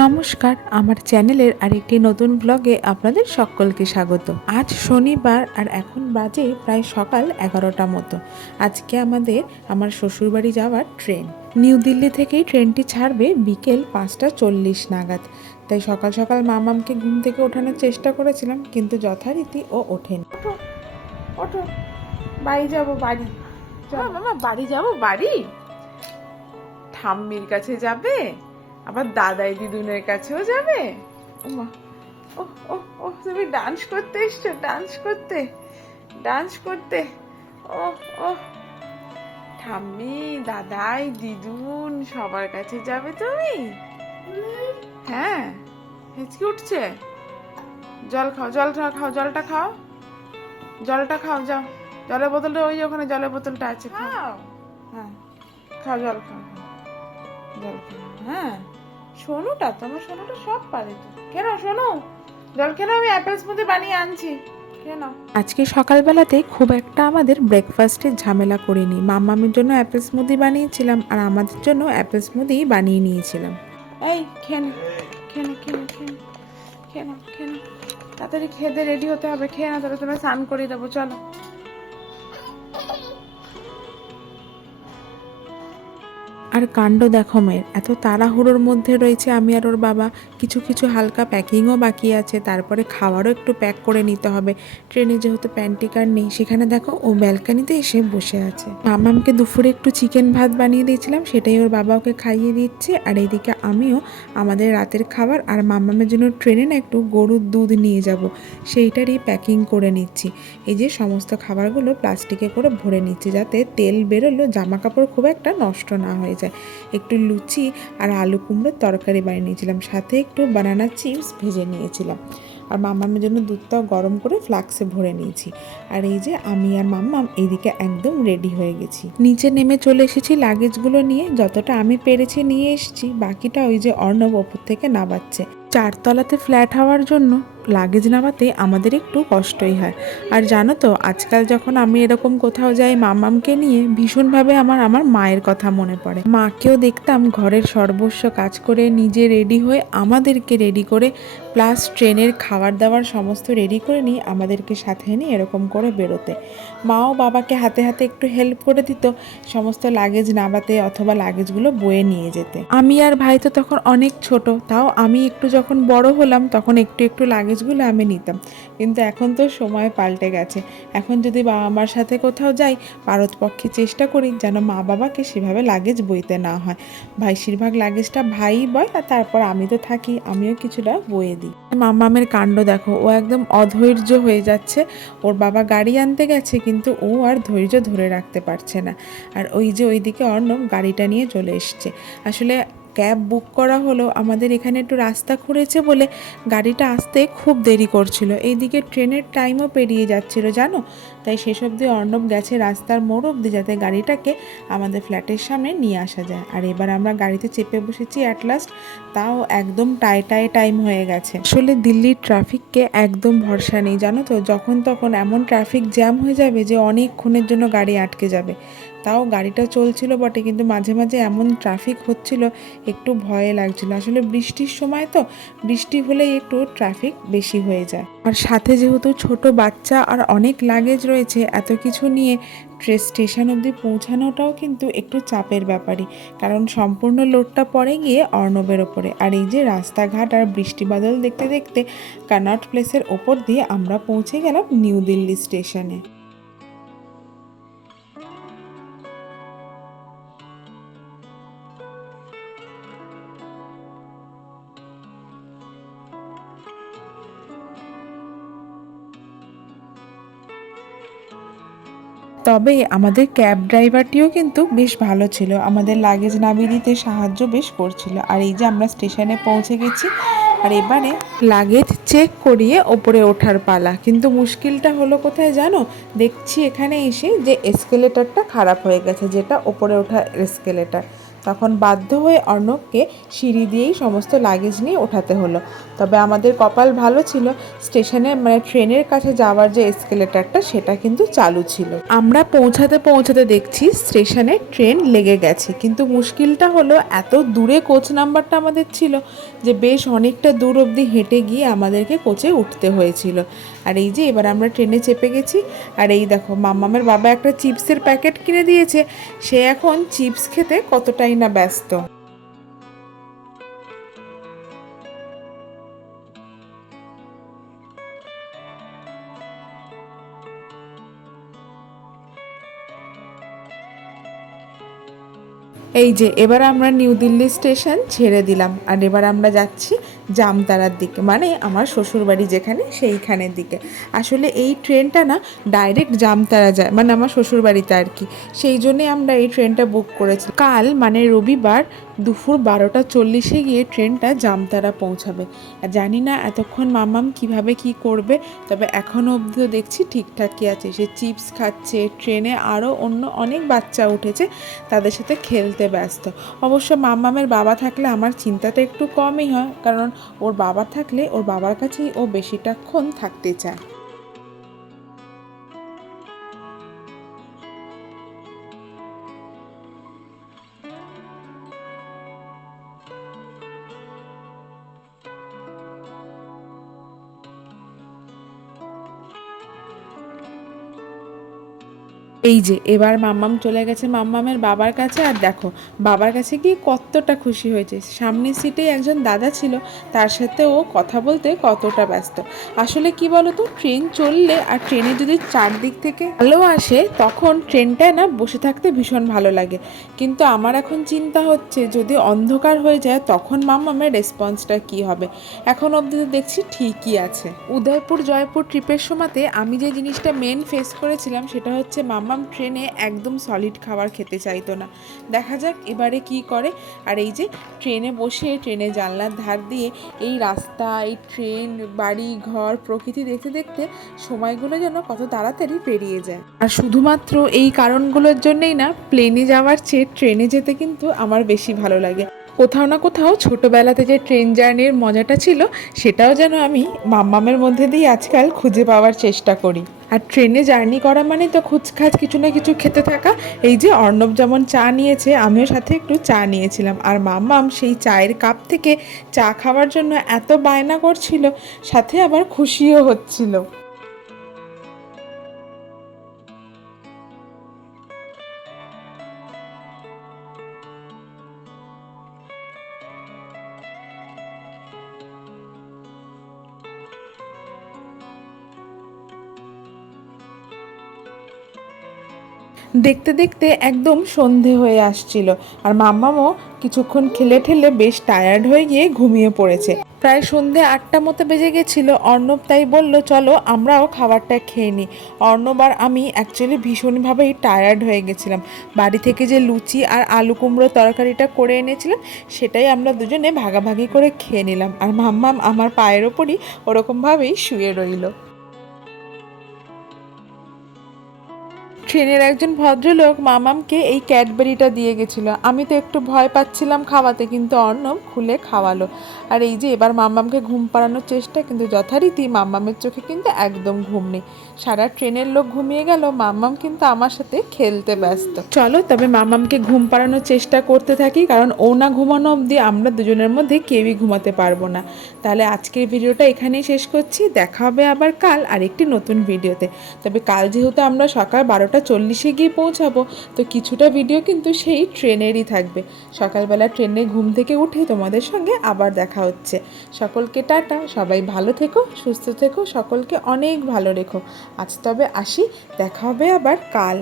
নমস্কার আমার চ্যানেলের আরেকটি নতুন ব্লগে আপনাদের সকলকে স্বাগত। আজ শনিবার আর এখন বাজে প্রায় সকাল এগারোটা মতো। আজকে আমাদের আমার শ্বশুরবাড়ি যাওয়ার ট্রেন। নিউ দিল্লি থেকেই ট্রেনটি ছাড়বে বিকেল পাঁচটা চল্লিশ নাগাদ। তাই সকাল সকাল মামামকে ঘুম থেকে ওঠানোর চেষ্টা করেছিলাম কিন্তু যথারীতি ও ওঠেনি। ওঠো বাড়ি যাব বাড়ি। মামা বাড়ি যাব বাড়ি? ঠাম্মির কাছে যাবে? আবার দাদাই দিদুনের কাছেও যাবে? ওমা ও ও ও তুমি ডান্স করতে এসছো ডান্স করতে ডান্স করতে। ও ও ঠাম্মি দাদাই দিদুন সবার কাছে যাবে তুমি? হ্যাঁ হেঁচকি উঠছে। জল খাও জল খাও জলটা খাও। জলটা খাও যাও। জলের বোতলটা ওই যে ওখানে জলের বোতলটা আছে খাও। হ্যাঁ খাও জল খাও। জল খাও হ্যাঁ। সোনুটা তোমার সোনুটা সব পারে তো। কেন সোনু জল কেন আমি অ্যাপেল স্মুদি বানিয়ে আনছি। কেন আজকে সকালবেলাতে খুব একটা আমাদের ব্রেকফাস্টের ঝামেলা করিনি। মাম্মামের জন্য অ্যাপেল স্মুদি বানিয়েছিলাম আর আমাদের জন্য অ্যাপেল স্মুদি বানিয়ে নিয়েছিলাম। এই খেন খেন খেন খেন খেন খেন তাড়াতাড়ি খেতে রেডি হতে হবে। খেয়ে না তাহলে তোমায় স্নান করিয়ে দেবো। চলো। আর কাণ্ড দেখো মেয়ের। এত তাড়াহুড়োর মধ্যে রয়েছে আমি আর ওর বাবা। কিছু কিছু হালকা প্যাকিংও বাকি আছে। তারপরে খাওয়ারও একটু প্যাক করে নিতে হবে। ট্রেনে যেহেতু প্যান্টিকার নেই, সেখানে দেখো ও ব্যালকানিতে এসে বসে আছে। মামামকে দুপুরে একটু চিকেন ভাত বানিয়ে দিয়েছিলাম, সেটাই ওর বাবা ওকে খাইয়ে দিচ্ছে। আর এইদিকে আমিও আমাদের রাতের খাবার আর মামামের জন্য ট্রেনে না একটু গরুর দুধ নিয়ে যাব। সেইটারই প্যাকিং করে নিচ্ছি। এই যে সমস্ত খাবারগুলো প্লাস্টিকে করে ভরে নিচ্ছি যাতে তেল বেরোলো জামা কাপড় খুব একটা নষ্ট না হয়ে যায়। একটু লুচি আর আলু কুমড়োর তরকারি বানিয়ে নিয়েছিলাম। সাথে একটু বানানা চিপস ভেজে নিয়েছিলাম। আর মাম্মামের জন্য দুধটাও গরম করে ফ্লাক্সে ভরে নিয়েছি। আর এই যে আমি আর মাম্মাম এইদিকে একদম রেডি হয়ে গেছি। নিচে নেমে চলে এসেছি লাগেজগুলো নিয়ে। যতটা আমি পেরেছি নিয়ে এসেছি। বাকিটা ওই যে অর্ণব ওপর থেকে নামাচ্ছে। চারতলাতে ফ্ল্যাট হওয়ার জন্য লাগেজ নামাতে আমাদের একটু কষ্টই হয়। আর জানো তো, আজকাল যখন আমি এরকম কোথাও যাই মামামকে নিয়ে, ভীষণভাবে আমার আমার মায়ের কথা মনে পড়ে। মাকেও দেখতাম ঘরের সর্বস্ব কাজ করে নিজে রেডি হয়ে আমাদেরকে রেডি করে প্লাস ট্রেনের খাবার দাবার সমস্ত রেডি করে নিয়ে আমাদেরকে সাথে নিয়ে এরকম করে বেরোতে। মাও বাবাকে হাতে হাতে একটু হেল্প করে দিত সমস্ত লাগেজ নামাতে অথবা লাগেজগুলো বয়ে নিয়ে যেতে। আমি আর ভাই তো তখন অনেক ছোট, তাও আমি একটু যখন বড় হলাম তখন একটু একটু লাগেজগুলো আমি নিতাম। কিন্তু এখন তো সময় পাল্টে গেছে। এখন যদি বাবা মার সাথে কোথাও যাই পারতপক্ষে চেষ্টা করি যেন মা বাবাকে সেভাবে লাগেজ বইতে না হয়। ভাই বেশিরভাগ লাগেজটা ভাই বয় আর তারপর আমি তো থাকি, আমিও কিছুটা বয়ে দিই। মামামের কাণ্ড দেখো, ও একদম অধৈর্য হয়ে যাচ্ছে। ওর বাবা গাড়ি আনতে গেছে, কিন্তু ও আর ধৈর্য ধরে রাখতে পারছে না। আর ওই যে ওইদিকে অর্ণব গাড়িটা নিয়ে চলে এসছে। আসলে ক্যাব বুক করা হলো, আমাদের এখানে একটু রাস্তা খুঁড়েছে বলে গাড়িটা আসতে খুব দেরি করছিল। এইদিকে ট্রেনের টাইমও পেরিয়ে যাচ্ছিল, জানো? তাই সেসব দিয়ে অর্ণব গেছে রাস্তার মোড় অব্দি যাতে গাড়িটাকে আমাদের ফ্ল্যাটের সামনে নিয়ে আসা যায়। আর এবার আমরা গাড়িতে চেপে বসেছি অ্যাট লাস্ট তাও একদম টাই টাই টাইম হয়ে গেছে। আসলে দিল্লির ট্রাফিককে একদম ভরসা নেই, জানো তো? যখন তখন এমন ট্রাফিক জ্যাম হয়ে যাবে যে অনেকক্ষণের জন্য গাড়ি আটকে যাবে। তাও গাড়িটা চলছিল বটে, কিন্তু মাঝে মাঝে এমন ট্রাফিক হচ্ছিল, একটু ভয়ে লাগছিল। আসলে বৃষ্টির সময় তো, বৃষ্টি হলেই একটু ট্রাফিক বেশি হয়ে যায়। আর সাথে যেহেতু ছোট বাচ্চা আর অনেক লাগেজ রয়েছে, এত কিছু নিয়ে ট্রেন স্টেশন অবধি পৌঁছানোটাও কিন্তু একটু চাপের ব্যাপারই। কারণ সম্পূর্ণ লোডটা পড়ে গিয়ে অর্ণবের ওপরে। আর এই যে রাস্তাঘাট আর বৃষ্টি বাদল দেখতে দেখতে কানট প্লেসের ওপর দিয়ে আমরা পৌঁছে গেলাম নিউ দিল্লি স্টেশনে তবে আমাদের ক্যাব ড্রাইভারটিও কিন্তু বেশ ভালো ছিল। আমাদের লাগেজ নামিয়ে দিতে সাহায্য বেশ করছিল। আর এই যে আমরা স্টেশনে পৌঁছে গেছি, আর এবারে লাগেজ চেক করিয়ে ওপরে ওঠার পালা। কিন্তু মুশকিলটা হলো কোথায় জানো? দেখছি এখানে এসে যে এসকেলেটারটা খারাপ হয়ে গেছে, যেটা ওপরে ওঠা এসকেলেটার তখন বাধ্য হয়ে অর্ণবকে সিঁড়ি দিয়েই সমস্ত লাগেজ নিয়ে ওঠাতে হলো। তবে আমাদের কপাল ভালো ছিল, স্টেশনে মানে ট্রেনের কাছে যাওয়ার যে এসকেলেটারটা সেটা কিন্তু চালু ছিল। আমরা পৌঁছাতে পৌঁছাতে দেখছি স্টেশনে ট্রেন লেগে গেছে, কিন্তু মুশকিলটা হলো এত দূরে কোচ নাম্বারটা আমাদের ছিল যে বেশ অনেকটা দূর অবধি হেঁটে গিয়ে আমাদেরকে কোচে উঠতে হয়েছিল। আর এই যে এবার আমরা ট্রেনে চেপে গেছি, আর এই দেখো মাম্মামের বাবা একটা চিপসের প্যাকেট কিনে দিয়েছে, সে এখন চিপস খেতে কতটাই না ব্যস্ত? এই যে, এবার আমরা নিউ দিল্লি স্টেশন ছেড়ে দিলাম। আর এবার আমরা যাচ্ছি জামতারার দিকে মানে আমার শ্বশুরবাড়ি যেখানে সেইখানের দিকে। আসলে এই ট্রেনটা না ডাইরেক্ট জামতারা যায় মানে আমার শ্বশুরবাড়িতে আর কি। সেই জন্যে আমরা এই ট্রেনটা বুক করেছি। কাল মানে রবিবার দুপুর বারোটা চল্লিশে গিয়ে ট্রেনটা জামতারা পৌঁছাবে। আর জানি না এতক্ষণ মামাম কীভাবে কি করবে, তবে এখনও অবধিও দেখছি ঠিকঠাকই আছে। সে চিপস খাচ্ছে, ট্রেনে আরও অন্য অনেক বাচ্চা উঠেছে, তাদের সাথে খেলতে ব্যস্ত। অবশ্য মামামের বাবা থাকলে আমার চিন্তাটা একটু কমই হয়, কারণ ওর বাবা থাকলে ওর বাবার কাছেই ও বেশিটাক্ষণ থাকতে চায়। এই যে, এবার মাম্মাম চলে গেছে মাম্মামের বাবার কাছে। আর দেখো, বাবার কাছে গিয়ে কতটা খুশি হয়েছে। সামনের সিটেই একজন দাদা ছিল, তার সাথে ও কথা বলতে কতটা ব্যস্ত। আসলে কি বলতো ট্রেন চললে আর ট্রেনে যদি চারদিক থেকে আলো আসে, তখন ট্রেনটায় না বসে থাকতে ভীষণ ভালো লাগে। কিন্তু আমার এখন চিন্তা হচ্ছে, যদি অন্ধকার হয়ে যায়, তখন মাম্মামের রেসপন্সটা কি হবে? এখন অবধি তো দেখছি ঠিকই আছে। উদয়পুর জয়পুর ট্রিপের সময়তে আমি যে জিনিসটা মেন ফেস করেছিলাম, সেটা হচ্ছে মাম্মাম ট্রেনে একদম সলিড খাবার খেতে চাইতো না। দেখা যাক এবারে কি করে। আর এই যে ট্রেনে বসে ট্রেনে জানলার ধার দিয়ে এই রাস্তা, এই ট্রেন, বাড়ি, ঘর প্রকৃতি দেখতে দেখতে সময়গুলো যেন কত তাড়াতাড়ি পেরিয়ে যায়। আর শুধুমাত্র এই কারণগুলোর জন্যই না প্লেনে যাওয়ার চেয়ে ট্রেনে যেতে কিন্তু আমার বেশি ভালো লাগে। কোথাও না কোথাও ছোটোবেলাতে যে ট্রেন জার্নির মজাটা ছিল, সেটাও যেন আমি মাম্মামের মধ্যে দিয়ে আজকাল খুঁজে পাওয়ার চেষ্টা করি। আর ট্রেনে জার্নি করা মানে তো খুচখাচ কিছু না কিছু খেতে থাকা। এই যে অর্ণব যেমন চা নিয়েছে, আমিও সাথে একটু চা নিয়েছিলাম। আর মাম্মাম সেই চায়ের কাপ থেকে চা খাওয়ার জন্য এত বায়না করছিল, সাথে আবার খুশিও হচ্ছিল। দেখতে দেখতে একদম সন্ধে হয়ে আসছিল আর মাম্মামও কিছুক্ষণ খেলে ঠেলে বেশ টায়ার্ড হয়ে গিয়ে ঘুমিয়ে পড়েছে। প্রায় সন্ধে আটটা মতো বেজে গেছিল। অর্ণব তাই বলল, চলো, আমরাও খাবারটা খেয়ে নিই। অর্ণব আর আমি অ্যাকচুয়ালি ভীষণভাবেই টায়ার্ড হয়ে গেছিলাম। বাড়ি থেকে যে লুচি আর আলু কুমড়ো তরকারিটা করে এনেছিলাম, সেটাই আমরা দুজনে ভাগাভাগি করে খেয়ে নিলাম। আর মাম্মাম আমার পায়ের ওপরই ওরকমভাবেই শুয়ে রইল। ট্রেনের একজন ভদ্রলোক মামামকে এই ক্যাডবেরিটা দিয়ে গেছিল। আমি তো একটু ভয় পাচ্ছিলাম খাওয়াতে, কিন্তু অর্ণব খুলে খাওয়ালো। আর এই যে এবার মামামকে ঘুম পাড়ানোর চেষ্টা, কিন্তু যথারীতি মাম্মামের চোখে কিন্তু একদম ঘুম নেই। সারা ট্রেনের লোক ঘুমিয়ে গেল মাম্মাম কিন্তু আমার সাথে খেলতে ব্যস্ত। চলো, তবে মামামকে ঘুম পাড়ানোর চেষ্টা করতে থাকি, কারণ ও না ঘুমানো অবধি আমরা দুজনের মধ্যে কেউই ঘুমাতে পারব না। তাহলে আজকের ভিডিওটা এখানেই শেষ করছি। দেখা হবে আবার কাল আরেকটি নতুন ভিডিওতে। তবে কাল যেহেতু আমরা সকাল বারোটা চল্লিশে গিয়ে পৌঁছাবো। তো কিছুটা ভিডিও কিন্তু সেই ট্রেনেরই থাকবে। সকালবেলা ট্রেনে ঘুম থেকে উঠে তোমাদের সঙ্গে আবার দেখা হচ্ছে। সকলকে টাটা, সবাই ভালো থেকো, সুস্থ থেকো, সকলকে অনেক ভালো রেখো। আজ তবে আসি, দেখা হবে আবার কাল।